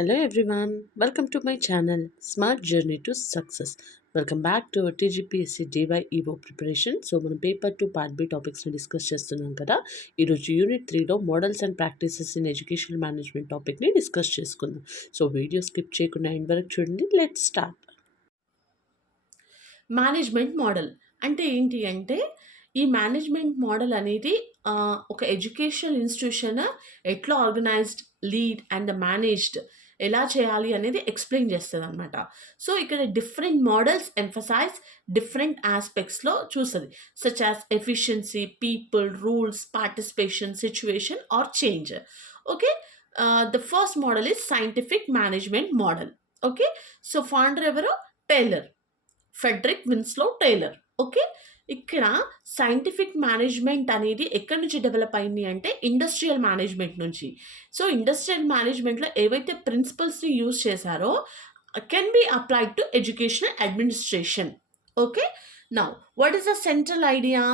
Hello everyone, welcome to my channel Smart Journey to Success. Welcome back to our TGPSC DyEO preparation. So మనం paper 2 part B టాపిక్స్ని discuss చేస్తున్నాం కదా. ఈరోజు unit 3లో models and practices in education management టాపిక్ని discuss చేసుకుందాం. So video skip చేయకుండా end వరకు చూడండి. Let's start. మేనేజ్మెంట్ మోడల్ అంటే ఏంటి అంటే ఈ మేనేజ్మెంట్ మోడల్ అనేది ఒక ఎడ్యుకేషనల్ ఇన్స్టిట్యూషన్ ఎట్లా ఆర్గనైజ్డ్, లీడ్ అండ్ మేనేజ్డ్ ఎలా చేయాలి అనేది ఎక్స్ప్లెయిన్ చేస్తుంది అనమాట. సో ఇక్కడ డిఫరెంట్ మోడల్స్ ఎంఫసైజ్ డిఫరెంట్ ఆస్పెక్ట్స్లో చూస్తుంది, such as efficiency, people, rules, participation, situation or change. Okay, the first model is scientific management model. Okay, so founder ఎవరు? Taylor, Frederick Winslow Taylor. Okay, ఇక్కడ scientific management అనేది ఎక్కడి నుంచి develop అయింది అంటే industrial management నుంచి. సో ఇండస్ట్రియల్ మేనేజ్మెంట్లో ఏవైతే ప్రిన్సిపల్స్ని యూజ్ చేశారో can be applied to educational administration. Okay, now what is the central idea?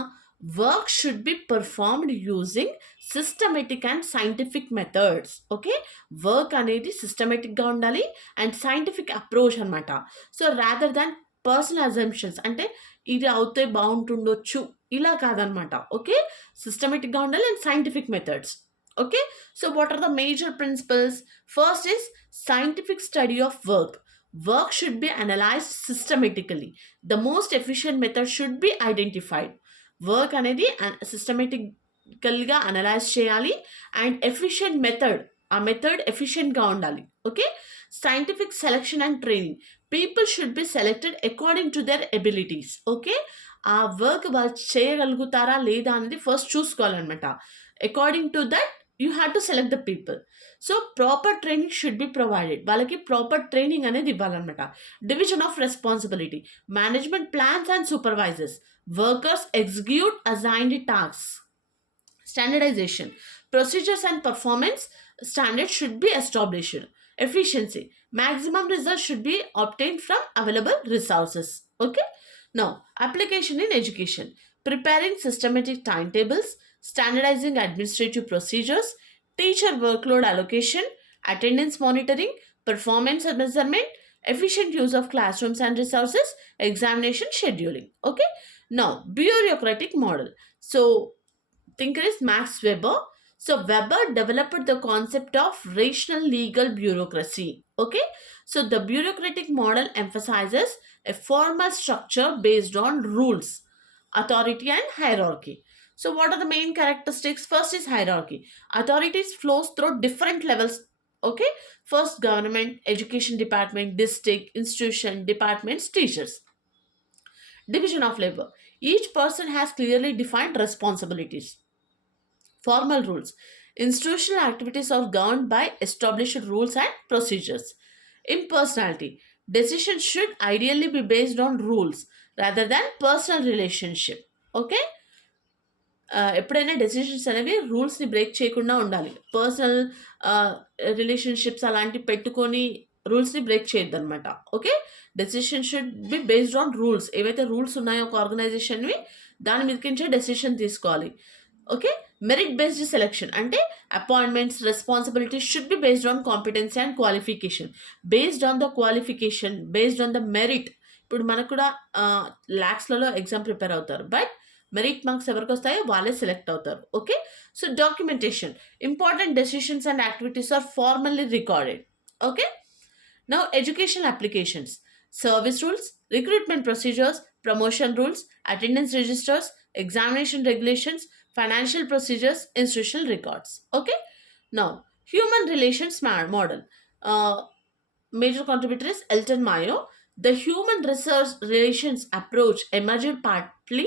Work should be performed using systematic and scientific methods. Okay, work అనేది సిస్టమేటిక్గా ఉండాలి అండ్ సైంటిఫిక్ అప్రోచ్ అనమాట. So rather than personal assumptions, అంటే ఇది అవుతే బాగుంటుండొచ్చు ఇలా కాదనమాట. ఓకే, సిస్టమేటిక్గా ఉండాలి and scientific methods. Okay, so what are the major principles? First is scientific study of work. Work should be analyzed systematically. The most efficient method should be identified. Work అనేది సిస్టమేటికల్గా అనలైజ్ చేయాలి and efficient method, ఆ method ఎఫిషియెంట్గా ఉండాలి. Okay, scientific selection and training. People should be selected according to their abilities. Okay, ఆ work వాళ్ళు చేయగలుగుతారా లేదా అనేది ఫస్ట్ చూసుకోవాలన్నమాట. According to that you have to select the people. So proper training should be provided. వాళ్ళకి proper training అనేది ఇవ్వాలన్నమాట. Division of responsibility, management plans and supervisors, workers execute assigned tasks. Standardization, procedures and performance standards should be established. Efficiency, maximum results should be obtained from available resources. Okay, now application in education, preparing systematic timetables, standardizing administrative procedures, teacher workload allocation, attendance monitoring, performance measurement, efficient use of classrooms and resources, examination scheduling. Okay, now bureaucratic model. So thinker is Max Weber. So Weber developed the concept of rational legal bureaucracy. Okay, so the bureaucratic model emphasizes a formal structure based on rules, authority and hierarchy. So what are the main characteristics? First is hierarchy. Authorities flows through different levels. Okay, first government, education department, district, institution, departments, teachers. Division of labor. Each person has clearly defined responsibilities. Formal rules. Institutional activities are governed by established rules and procedures. Impersonality. Decisions should ideally be based on rules rather than personal relationship. Okay? ఎప్పుడైనా డెసిషన్స్ అనేవి రూల్స్ని బ్రేక్ చేయకుండా ఉండాలి. Personal relationships అలాంటివి పెట్టుకొని రూల్స్ని break చేయొద్దు అనమాట. Okay, decision should be based on rules. ఏవైతే రూల్స్ ఉన్నాయో ఒక ఆర్గనైజేషన్వి దాని మీదకించే డెసిషన్ తీసుకోవాలి. ఓకే, మెరిట్ బేస్డ్ సెలెక్షన్ అంటే appointments, responsibilities should be based on competency and qualification. Based on the qualification, based on the merit. ఇప్పుడు మనకు కూడా ల్యాక్స్లలో ఎగ్జామ్ ప్రిపేర్ అవుతారు, బట్ మెరిట్ మార్క్స్ ఎవరికి వస్తాయో వాళ్ళే సెలెక్ట్ అవుతారు. Okay, so documentation. Important decisions and activities are formally recorded. Okay, now educational applications. Service rules, recruitment procedures, promotion rules, attendance registers, examination regulations, financial procedures, institutional records. Okay, now human relations model. Major contributor is Elton Mayo. The human research relations approach emerged partly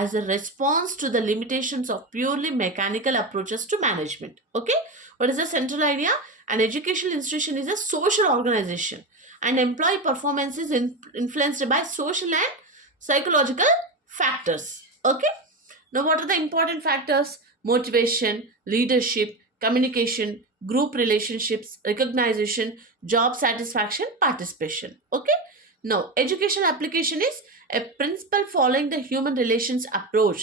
as a response to the limitations of purely mechanical approaches to management. Okay, what is the central idea? An educational institution is a social organization and employee performance is influenced by social and psychological factors. Okay, now what are the important factors? Motivation, leadership, communication, group relationships, recognition, job satisfaction, participation. Okay, now educational application is a principle following the human relations approach,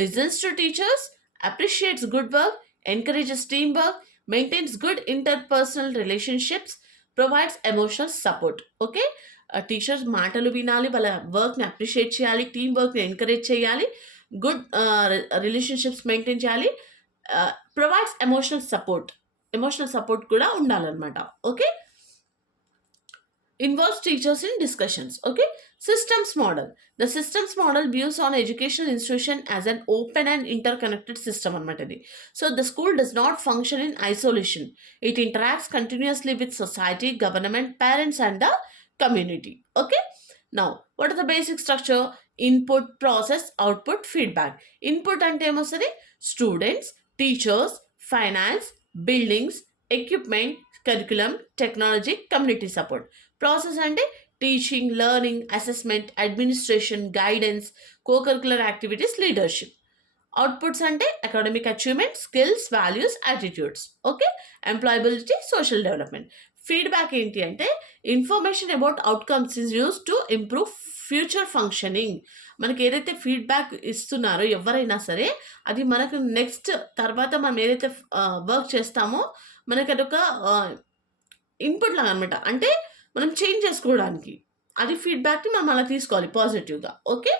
listens to teachers, appreciates good work, encourages teamwork, maintains good interpersonal relationships, provides emotional support. Okay, teachers మాటలు వినాలి, వాళ్ళ వర్క్ని అప్రిషియేట్ చేయాలి, టీమ్ వర్క్ని ఎంకరేజ్ చేయాలి, good relationships maintain చేయాలి, provides emotional support. Emotional support కూడా ఉండాలన్నమాట. Okay, involves teachers in discussions. Okay, systems model. The systems model views on educational institution as an open and interconnected system anamata idi. So the school does not function in isolation. It interacts continuously with society, government, parents, and the community. Okay, now what are the basic structure? Input, process, output, feedback. Input ante emostadi? Students, teachers, finance, buildings, equipment, curriculum, technology, community support. Process అంటే teaching, learning, assessment, administration, guidance, co-curricular activities, leadership. Outputs అంటే academic achievement, skills, values, attitudes. Okay, employability, social development. Feedback ఏంటి అంటే information about outcomes is use to improve future functioning. మనకి ఏదైతే ఫీడ్బ్యాక్ ఇస్తున్నారో ఎవరైనా సరే, అది మనకు నెక్స్ట్ తర్వాత మనం ఏదైతే వర్క్ చేస్తామో మనకి అదొక ఇన్పుట్ లాగా అనమాట. అంటే మనం చేంజ్ చేసుకోవడానికి అది ఫీడ్బ్యాక్ని మనం అలా తీసుకోవాలి పాజిటివ్గా. Okay,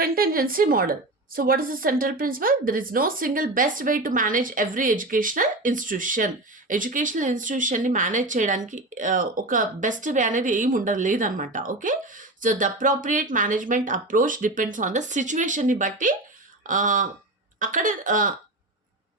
contingency model. So what is the central principle? There is no single best way to manage every educational institution. Educational ఇన్స్టిట్యూషన్ని మేనేజ్ చేయడానికి ఒక బెస్ట్ వే అనేది ఏం లేదనమాట. Okay, so the appropriate management approach depends on the సిచ్యువేషన్ని బట్టి అక్కడ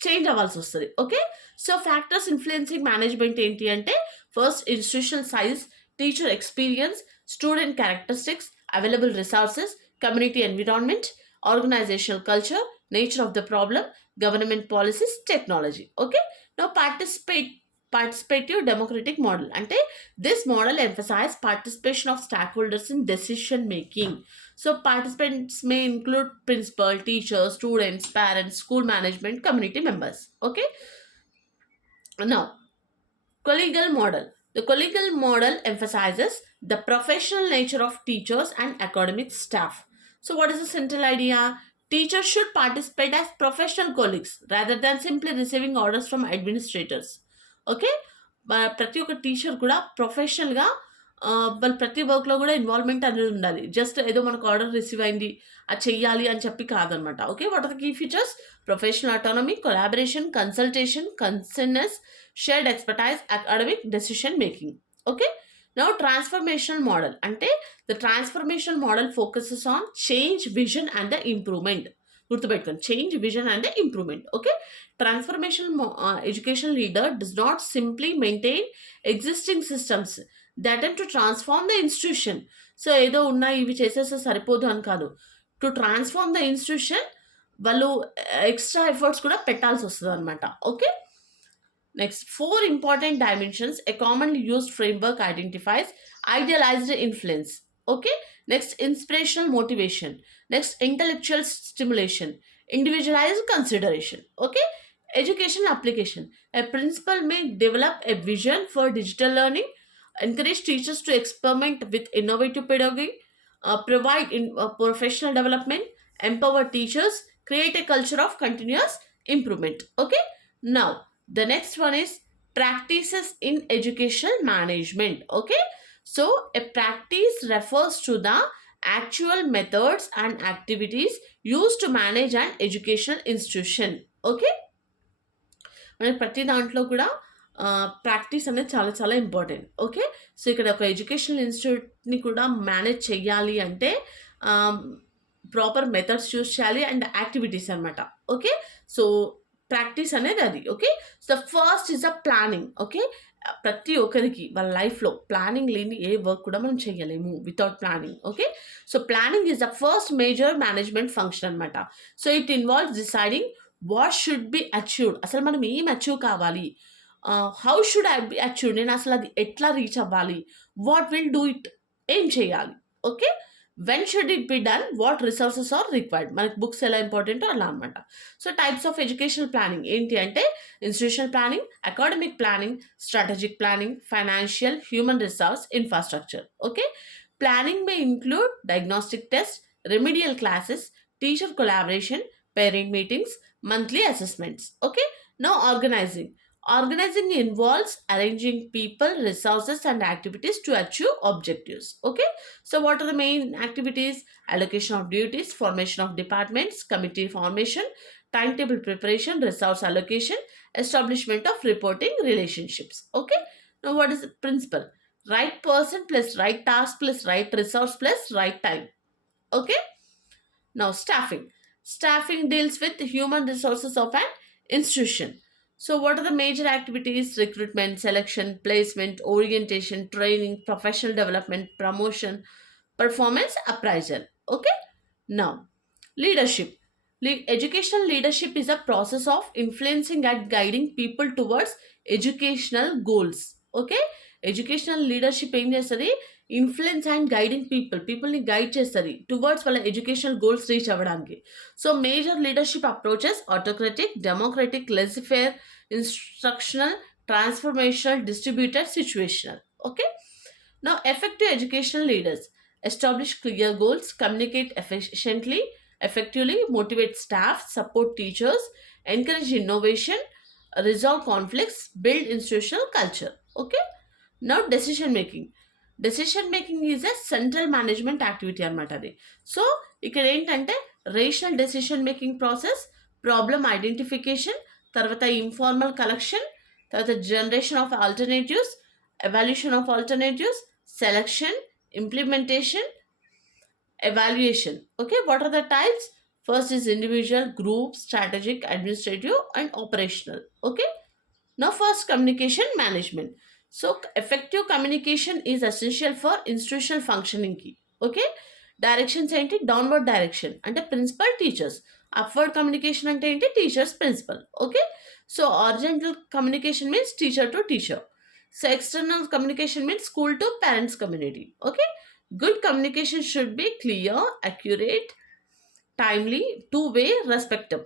change అవ్వాల్సి వస్తుంది. Okay, so factors influencing management ఏంటి అంటే first institutional size, teacher experience, student characteristics, available resources, community environment, organizational culture, nature of the problem, government policies, technology. Okay, now participative democratic model ante this model emphasizes participation of stakeholders in decision making. So participants may include principal, teachers, students, parents, school management, community members. Okay, now collegial model. The collegial model emphasizes the professional nature of teachers and academic staff. So, what is the central idea? Teachers should participate as professional colleagues rather than simply receiving orders from administrators. Okay? ప్రతి ఒక్క టీచర్ కూడా ప్రొఫెషనల్గా వాళ్ళు ప్రతి వర్క్లో కూడా ఇన్వాల్వ్మెంట్ అనేది ఉండాలి. జస్ట్ ఏదో మనకు ఆర్డర్ రిసీవ్ అయింది అది చెయ్యాలి అని చెప్పి కాదనమాట. Okay, what are the key features? Professional autonomy, collaboration, consultation, consensus, shared expertise, academic decision making. Okay, now transformational model అంటే the transformation model focuses on change, vision and the improvement. గుర్తుపెట్టుకోండి, change, vision and improvement. Okay, transformation education leader does not simply maintain existing systems that and to transform the institution. So ఏదో ఉన్నాయి ఇవి చేసేస్తే సరిపోదు అని కాదు, to transform the institution వాళ్ళు extra efforts కూడా పెట్టాల్సి వస్తుంది అనమాట. Okay, next, 4 important dimensions a commonly used framework identifies: idealized influence. Okay, next, inspirational motivation. Next, intellectual stimulation, individualized consideration. Okay, educational application. A principal may develop a vision for digital learning, encourage teachers to experiment with innovative pedagogy, provide professional development, empower teachers, create a culture of continuous improvement. Okay, now the next one is practices in educational management. Okay, so a practice refers to the actual methods and activities used to manage an educational institution. Okay, మనకి ప్రతి దాంట్లో కూడా ప్రాక్టీస్ అనేది చాలా చాలా important. Okay, so ఇక్కడ ఒక ఎడ్యుకేషనల్ ఇన్స్టిట్యూట్ని కూడా మేనేజ్ చేయాలి అంటే ప్రాపర్ మెథడ్స్ చూస్ చేయాలి అండ్ యాక్టివిటీస్ అనమాట. ఓకే, సో ప్రాక్టీస్ అనేది అది. Okay, so first is a planning. Okay, ప్రతి ఒక్కరికి వాళ్ళ లైఫ్లో ప్లానింగ్ లేని ఏ వర్క్ కూడా మనం చేయలేము without planning. Okay, so planning is the first major management function అనమాట. So it involves deciding what should be achieved. అసలు మనం ఏం అచీవ్ కావాలి, how should I be achieved, నేను అసలు అది ఎట్లా రీచ్ అవ్వాలి, వాట్ విల్ డూ ఇట్, ఏం చేయాలి. Okay, when should it be done, what resources are required, మనకి బుక్స్ ఎలా ఇంపార్టెంటో అలా అనమాట. So types of educational planning ఏంటి అంటే institutional planning, academic planning, strategic planning, financial, human resource, infrastructure. Okay, planning may include diagnostic test, remedial classes, teacher collaboration, parent meetings, monthly assessments. Okay, now organizing. Organizing involves arranging people, resources, and activities to achieve objectives. Okay, so what are the main activities? Allocation of duties, formation of departments, committee formation, timetable preparation, resource allocation, establishment of reporting relationships. Okay, now what is the principle? Right person plus right task plus right resource plus right time. Okay, now, staffing. Staffing deals with human resources of an institution. So, what are the major activities? Recruitment, selection, placement, orientation, training, professional development, promotion, performance appraisal. Okay. Now, leadership. Educational leadership is a process of influencing and guiding people towards educational goals. Okay, educational leadership ఏం చేస్తుంది? Influence and guiding పీపుల్ని guide చేస్తుంది towards వాళ్ళ educational goals reach అవ్వడానికి. So major leadership approaches autocratic, democratic, laissez-faire, instructional, transformational, distributed, situational. Okay, now effective educational leaders establish clear goals, communicate efficiently, effectively, motivate staff, support teachers, encourage innovation, resolve conflicts, build institutional culture. Okay, now decision making. Decision making is a central management activity అనమాట అది. సో ఇక్కడ ఏంటంటే rational decision making process, problem identification, తర్వాత informal collection, తర్వాత generation of alternatives, evaluation of alternatives, selection, implementation, evaluation. Okay, what are the types? First is individual, group, strategic, administrative, and operational. Okay, now first communication management. So effective communication is essential for institutional functioning key. Okay, directions ఏంటి? Downward direction అంటే principal teachers, upward communication అంటే ఏంటి? Teachers principal. Okay, so original communication means teacher to teacher. So external communication means school to parents community. Okay, good communication should be clear, accurate, timely, two-way, respectful,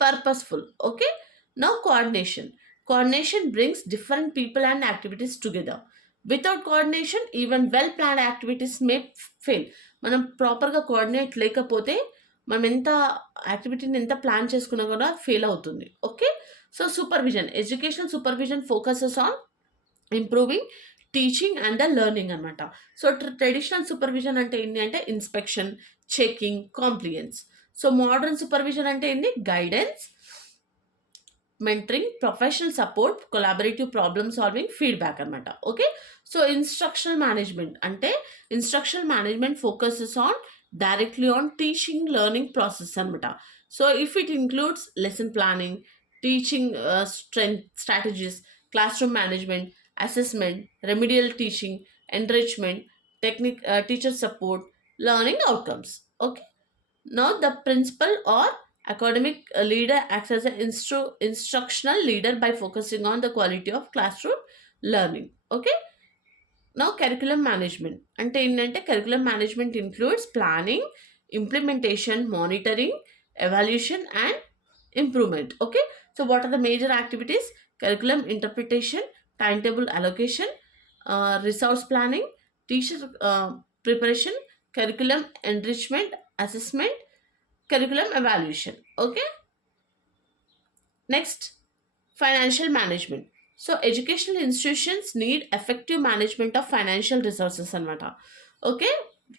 purposeful. Okay, now coordination brings different people and activities together. Without coordination, even well planned activities may fail. మనం ప్రాపర్గా కోఆర్డినేట్ లేకపోతే మనం ఎంత యాక్టివిటీని ఎంత ప్లాన్ చేసుకున్నా కూడా fail అవుతుంది. Okay, so supervision, education supervision focuses on improving teaching and the learning అనమాట. సో ట్రెడిషనల్ సూపర్విజన్ అంటే ఏంటి అంటే inspection, checking, compliance. So modern supervision అంటే ఏంటి? Guidance, mentoring, professional support, collaborative problem solving, feedback అనమాట. ఓకే, సో ఇన్స్ట్రక్షనల్ మేనేజ్మెంట్ అంటే instructional management focuses on directly on teaching learning process అనమాట. So if it includes lesson planning, teaching strength strategies, classroom management, assessment, remedial teaching, enrichment, technique, teacher support, learning outcomes. Okay, now the principal or academic leader acts as an instructional leader by focusing on the quality of classroom learning. Okay, now curriculum management అంటే ఏంటంటే curriculum management includes planning, implementation, monitoring, evaluation, and improvement. Okay, so what are the major activities? Curriculum interpretation, timetable allocation, resource planning, teacher preparation, curriculum enrichment, assessment, curriculum evaluation. Okay, next, financial management. So educational institutions need effective management of financial resources అనమాట. ఓకే,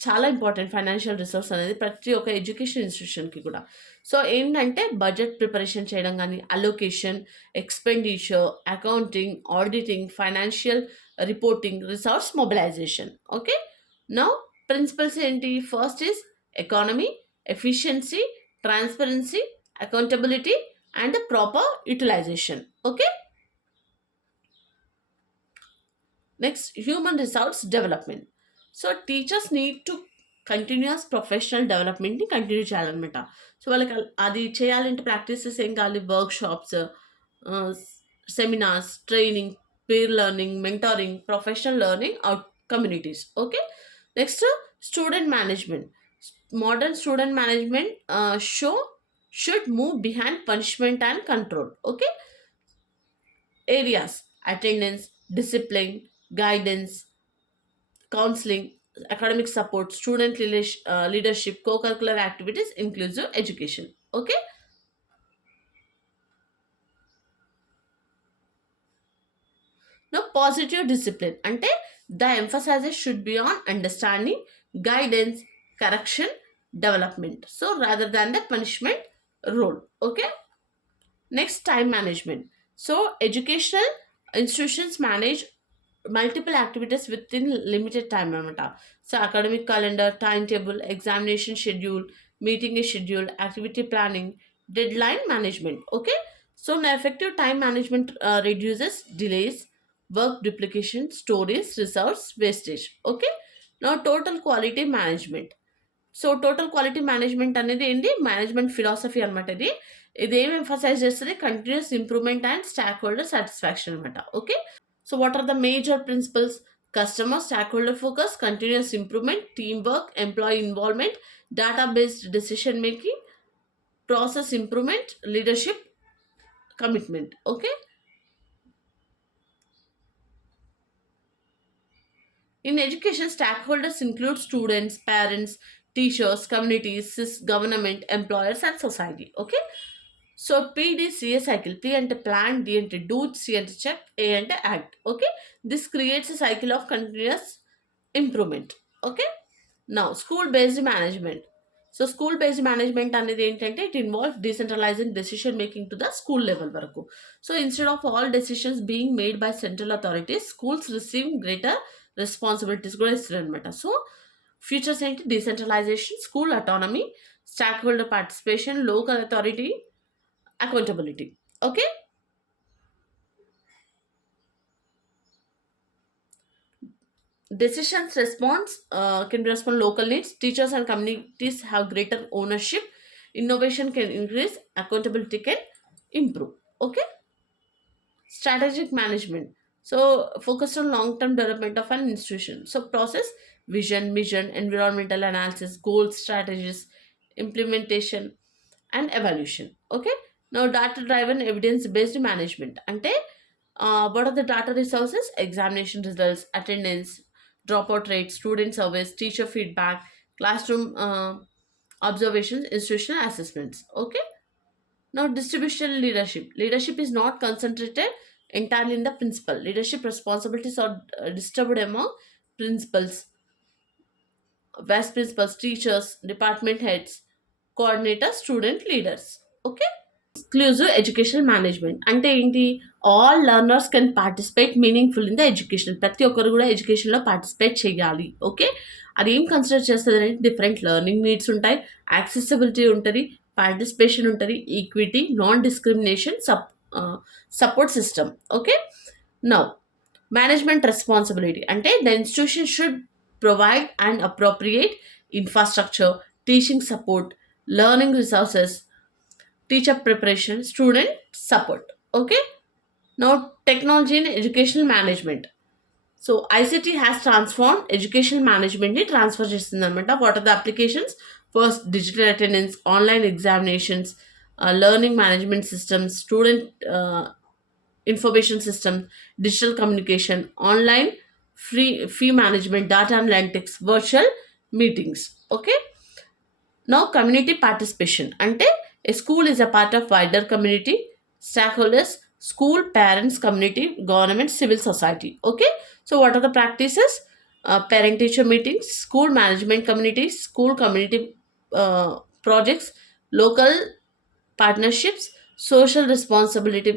చాలా important financial resource అనేది ప్రతి ఒక్క ఎడ్యుకేషన్ ఇన్స్టిట్యూషన్కి కూడా. సో ఏంటంటే budget preparation చేయడం కానీ, allocation, expenditure, accounting, auditing, financial reporting, resource mobilization. Okay, now principles ఏంటి? First is economy, efficiency, transparency, accountability, and the proper utilization. Okay, next, human resource development. So teachers need to continuous professional డెవలప్మెంట్ని continue చేయాలన్నమాట. So వాళ్ళకి అది చేయాలంటే practices ఏం కావాలి? Workshops, seminars, training, peer learning, mentoring, professional learning out communities. Okay, next student management. Modern student management should move behind punishment and control. Okay, areas: attendance, discipline, guidance, counseling, academic support, student leadership, co-curricular activities, inclusive education. Okay, Now, positive discipline అంటే the emphasis should be on understanding, guidance, correction, development. So rather than the punishment role. Okay. Next, time management. So, educational institutions manage multiple activities within limited time అనమాట. So, academic calendar, timetable, examination schedule, meeting schedule, activity planning, deadline management. Okay. So, now effective time management reduces delays, work duplication, storage, resource wastage. Okay. Now, total quality management. So total quality management అనేది ఏంటి management philosophy అనమాట ఇది ఏం emphasize చేస్తుంది continuous improvement and stakeholder satisfaction అనమాట okay so what are the major principles customer stakeholder focus continuous improvement teamwork employee involvement data based decision making process improvement leadership commitment okay in education, stakeholders include students, parents, teachers, communities, government, employers, and society. Okay. So PDCA cycle. P and plan, D and do, C and check, A and act. Okay. This creates a cycle of continuous improvement. Okay. Now, school based management. So, school based management అనేది ఏంటంటే it involves decentralizing decision making to the school level వరకు. So, instead of all decisions being made by central authorities, schools receive greater responsibilities కూడా ఇస్తారు అనమాట. So, futures ఏంటి decentralization, school autonomy, stakeholder participation, local authority, accountability. Okay. Decisions response can respond local needs. Teachers and communities have greater ownership. Innovation can increase. Accountability can improve. Okay. Strategic management. So focus on long-term development of an institution. So process vision, mission, environmental analysis, goals, strategies, implementation, and evaluation. Okay. Now data-driven evidence-based management. Ante what are the data resources? Examination results, attendance, dropout rates, student surveys, teacher feedback, classroom observations, institutional assessments. Okay. Now, distribution leadership. Leadership is not concentrated entirely in the principal. Leadership responsibilities are distributed among principals, vice principals, teachers, department heads, coordinators, student leaders. Okay. Inclusive educational management అంటే ఏంటి all learners can participate meaningful in the education ప్రతి ఒక్కరు కూడా ఎడ్యుకేషన్లో పార్టిసిపేట్ చేయాలి ఓకే అది ఏం consider చేస్తుంది అంటే డిఫరెంట్ లెర్నింగ్ నీడ్స్ ఉంటాయి యాక్సెసిబిలిటీ ఉంటుంది పార్టిసిపేషన్ ఉంటుంది equity non discrimination support system okay now management responsibility అంటే the institution should provide and appropriate infrastructure teaching support learning resources, teacher preparation, student support. Okay. Now, technology and educational management. So, ICT has transformed educational management ni transfer chestundanamata. What are the applications? First, digital attendance, online examinations, learning management systems, student information system, digital communication, online fee management, data analytics, virtual meetings. Okay. Now, community participation. Ante a school is a part of wider community, stakeholders, school, parents, community, government, civil society. Okay. So, what are the practices? Parent-teacher meetings, school management committees, school community projects, local partnerships, social responsibility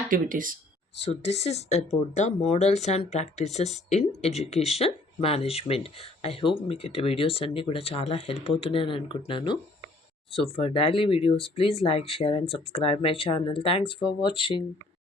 activities. So, this is about the models and practices in education management. I hope మీకు ఈ వీడియోస్ అన్నీ కూడా చాలా హెల్ప్ అవుతున్నాయని అనుకుంటున్నాను. So, for daily videos, please like, share, and subscribe my channel. Thanks for watching.